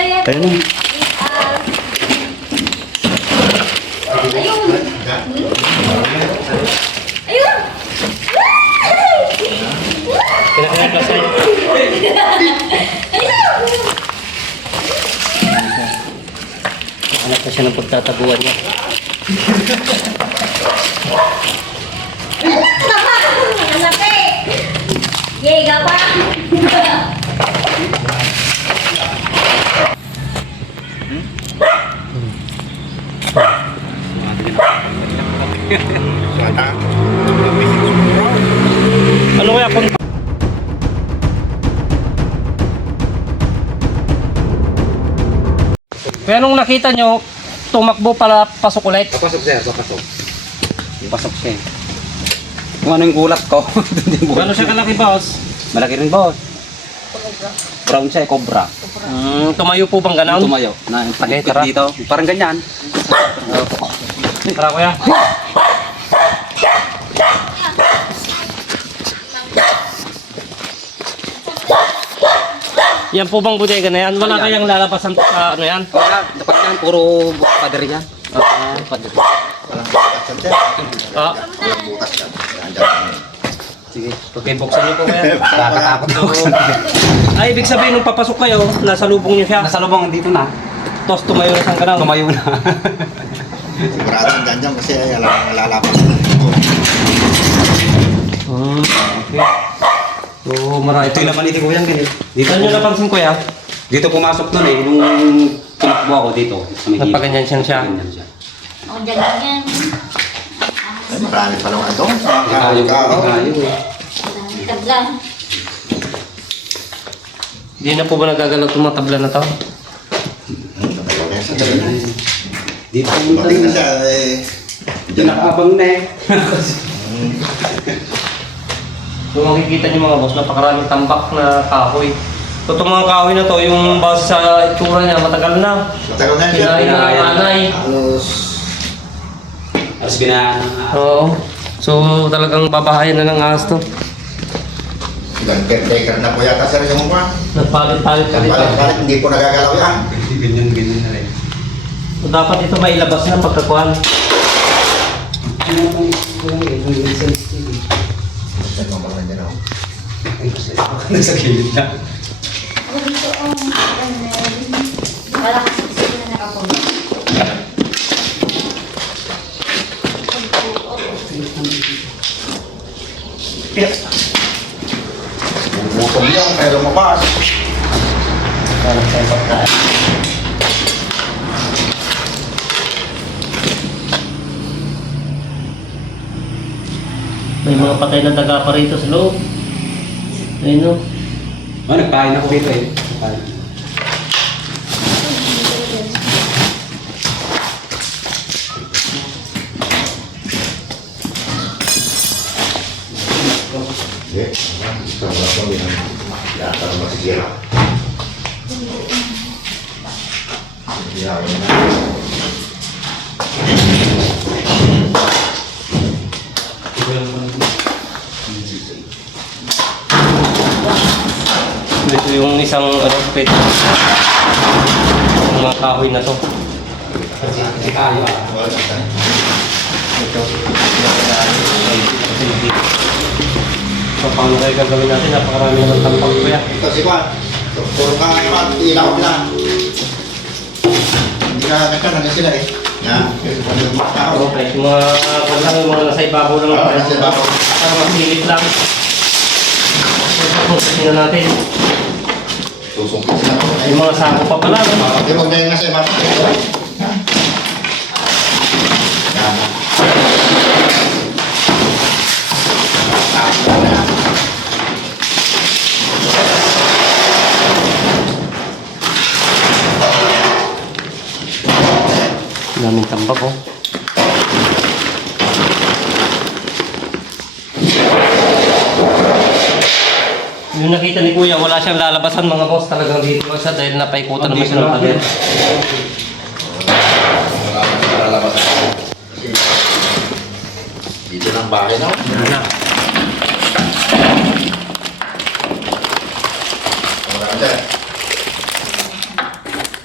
Ayun. Ayun. Ayun. Kinakain ka sa'yo. Hanap na siya ng pagtataguan niya. Anak eh. Yay, gapa. Ano kaya kung... Kaya nung nakita nyo, tumakbo para pasok ulit. Papasok sir, papasok. Papasok siya. Kung ano yung gulat ko. Gano'n siya kalaki, boss? Malaki rin boss. Brown siya, cobra. Tumayo po bang gano'n? Tumayo. Na yung Okay, palikpit tara. dito. Parang ganyan. Tara, kuya. Yan po bang bodega na yan? Wala Ayan. kayang lalabasan sa ano yan? Wala, dapat yan. Puro pader yan. Pader. Ah, sige. Okay, buksan niyo po kaya. Nakakatakot daw. Ay, ibig sabihin nung papasok kayo, nasa lubong niyo siya. Nasa lubong dito na. Tapos tumayo na siyang gano'n. Tumayo na. Sigurado ang ganyan kasi lalapas. Okay. So, marami. Ito yung naman iti kuyang ganyan. Dito, Saan nyo napansin kuya? dito pumasok nun eh. Nung tumakbo ako dito. Sa may gilid. Napaganyan siya. Ganyan siya. O, dyan yan. Ay, marami pa naman ito. Ikayo eh. Tabla. Hindi na po ba nagagalaw itong mga tabla na to? Dito Mating na siya eh. Dito nakaabang na eh. Kung makikita niyo mga boss, napakaraming tambak na kahoy. So, itong mga kahoy na to, yung base sa itsura niya, matagal na. Matagal na siya. Kinain ng anay. Tapos binaan. Oo. So, talagang babahayan na ng ahas to. Ilang caretaker na po yata sir yung mga. Nagpalit-palit ka dito. Balik-balik, hindi po nagagalaw yan. Ganyan na rin. So, dapat ito mailabas na pagkakuhan. Nasa gilid na. Ako dito, wala kasi sila na nakapunta. Bumutom yan, pero mabas. Parang tayo pagkain. May mga patay na daga pa rito sa loob. Ayun o. Oh, nagpain ako dito eh. Nagpain. Ito ang mga pamilya. Yata ang masisira. Yawan na. Ito yung isang pet. Yung mga kahoy na to. Si Kayo ah. Ito. So, paano kayo gagawin natin? Napakarami naman tampang kuya. Ito si Juan. Puro ka ngayon, ilaw na. Hindi ka nagkaroon na sila eh. Yan. Yung mga tao. Okay, yung mga lang, yung mga nasa ibabaw lang. Nasa ibabaw. Para masilip lang. Pupusin na natin. Susungkit sila po. Yung mga sako pa pala. No? Pero huwag na yung nasa ibabaw. Yan. Yan. Daming tambak oh. Yung nakita ni Kuya, wala siyang lalabasan mga boss. Talagang dito lang siya dahil napaikutan naman siya ng pader. Dito ng bahay na. Yan na. Marami.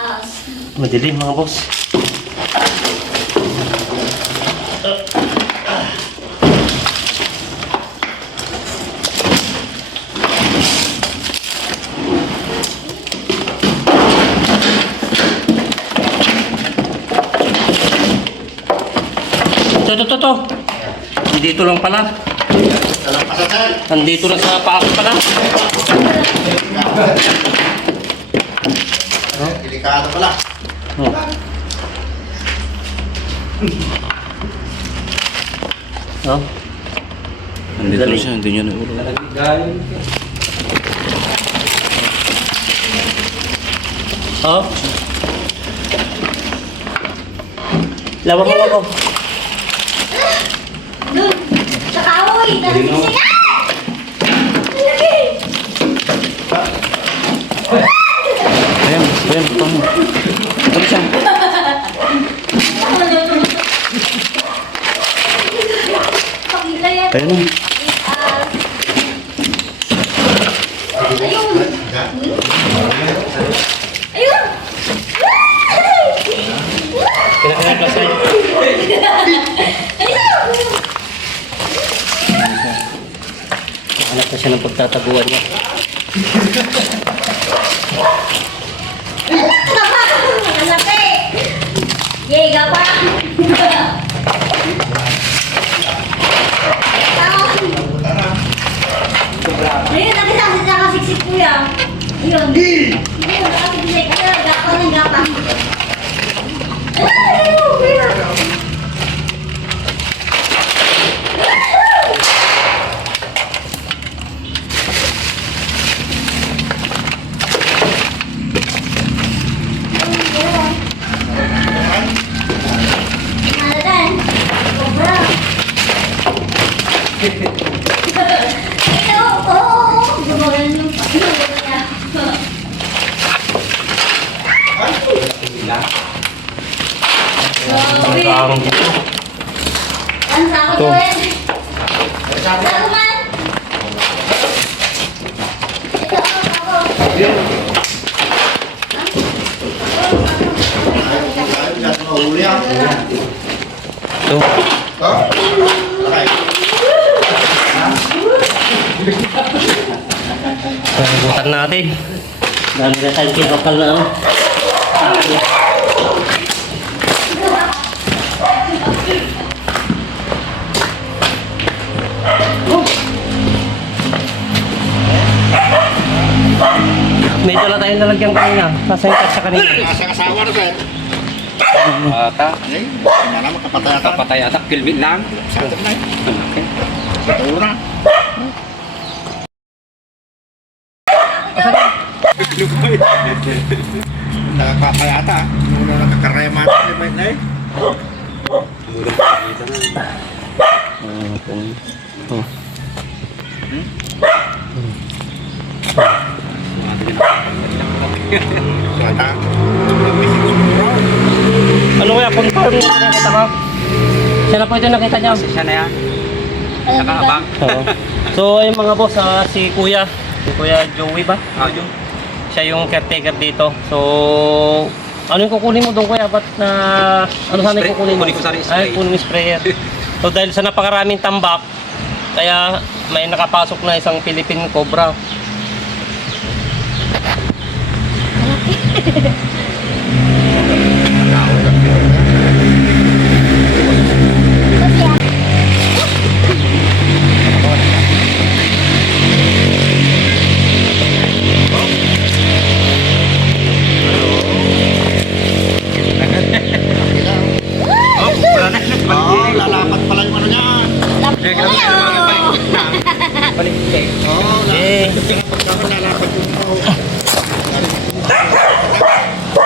Madilim mga boss. Ito. Dito lang pala. Alam pa sa sir. Nandito lang sa paa ko pala. Delikado pala. Oh. Oh. Nandito na siya, hindi niya na ulo. Oh. Lawak ko. Doon! Sa kahoy! Nalagising ka! Lagi! Ayan, pang. Ano siya? Pakita yan. Ayun na. Ayun! Ayun! Kinakasay. Hanap na siya ng pagtataguan niya. Ang laki! Yega pa! Ayun, nakasiksik kuya. Ayun. Ayun, nakasiksik. Ayun, gapang ng gapang. Ayun, kuya. Maladan. Cobra. Ito, oo. Gumawa ng Ang dito. Ang sako Ito. ko eh. Sako man. Ito, ako. Huli ah. Ito. Oh? Okay. Sagutan natin. Dami na tayong kinakal na ano. May dala tayong nalagyan kanina. Nasa yung sa kanina. Nasa kasawa na sir. Ata. Eh, wala naman kapatay ata. Patay ata. Kilbit lang. Sakit na eh. Okay. Totoo na. Nakakapay ata. Muna nakakarema na eh. Oh. So ata. Ano kaya confirm na nakita ko? Siya na po ito nakita niya. Siya na yan. Nakaabang. Oo. So ayun mga boss, si Kuya Joey ba? Yung Siya yung caretaker dito. So ano yung kukunin mo doon kuya? Ba't na ano sana yung kukunin mo? Kunin ko sana yung spray. Ay, kunin yung sprayer. So dahil sa napakaraming tambak, kaya may nakapasok na isang Philippine Cobra. Oh, lalapat pala yung ano niya. balik check. Oh, Eh, lalapat yung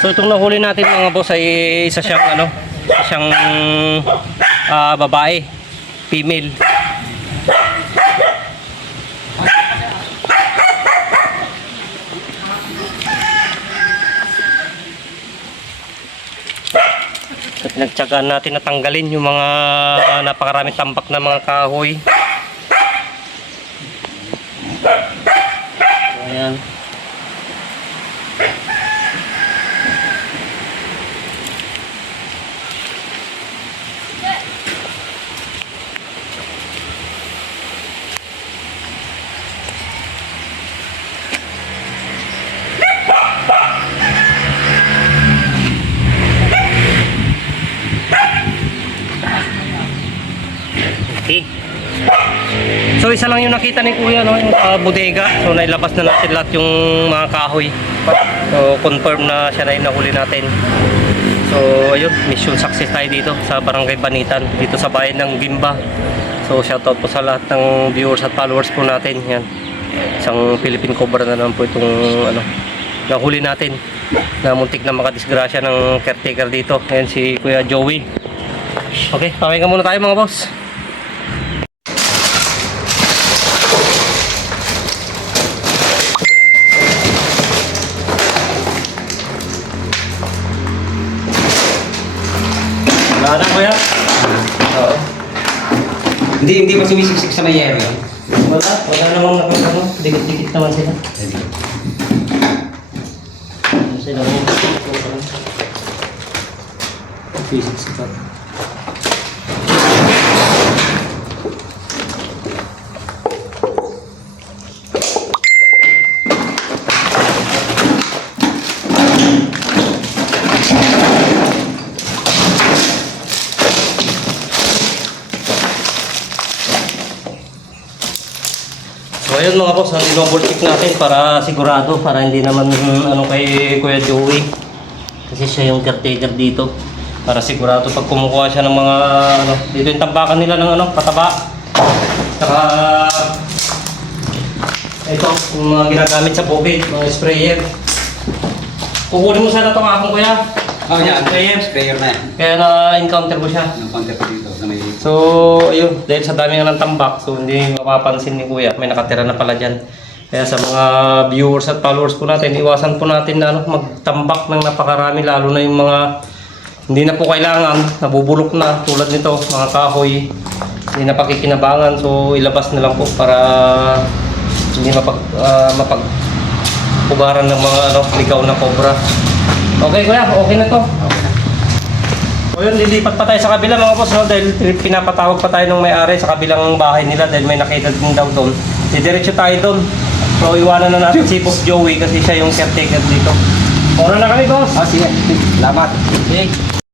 So itong nahuli natin mga boss ay isa siyang ano, isa siyang babae, female. So pinagtyagaan natin na tanggalin yung mga napakaraming tambak na mga kahoy. Ayan. Okay. So isa lang yung nakita ni Kuya, no, yung bodega. So nailabas na natin lahat yung mga kahoy. So confirm na siya na yung nahuli natin. So ayun, mission success tayo dito sa Barangay Banitan, dito sa bayan ng Gimba. So shoutout po sa lahat ng viewers at followers po natin. Yan. Isang Philippine Cobra na naman po itong ano, nahuli natin na muntik na makadisgrasya ng caretaker dito. Ayan si Kuya Joey. Okay, pahinga muna tayo mga boss. Wala na Kuya? Oo. Hindi pa sumisiksik sa may yero yun. Wala namang nakakano. Dikit-dikit naman sila. Sila rin. Physics pa. So ayun mga boss, double check natin para sigurado, para hindi naman ano kay Kuya Joey. Kasi siya yung caretaker dito. Para sigurado pag kumukuha siya ng mga ano, dito yung tambakan nila ng ano, pataba. Saka ito, yung mga ginagamit sa bukid, mga sprayer. Kukunin mo sana itong akong Kuya. Oh, yan. Sprayer. Sprayer na yan. Kaya na-encounter ko siya. Anong counter ko dito na may... So, ayun, dahil sa dami nga ng tambak, so hindi mapapansin ni Kuya, may nakatira na pala dyan. Kaya sa mga viewers at followers po natin, iwasan po natin na ano, magtambak ng napakarami, lalo na yung mga hindi na po kailangan, nabubulok na, tulad nito, mga kahoy, hindi na pakikinabangan, so ilabas na lang po para hindi mapagpugaran ng mga ano, ligaw na cobra. Okay Kuya, okay na to. Okay na. O yun, lilipat pa tayo sa kabila mga boss, no? Dahil pinapatawag pa tayo ng may-ari sa kabilang bahay nila dahil may nakita din daw doon. Didiretso tayo doon. So iwanan na natin si Boss Joey kasi siya yung caretaker dito. Oras na kami boss. Oh, sige. Salamat. Okay.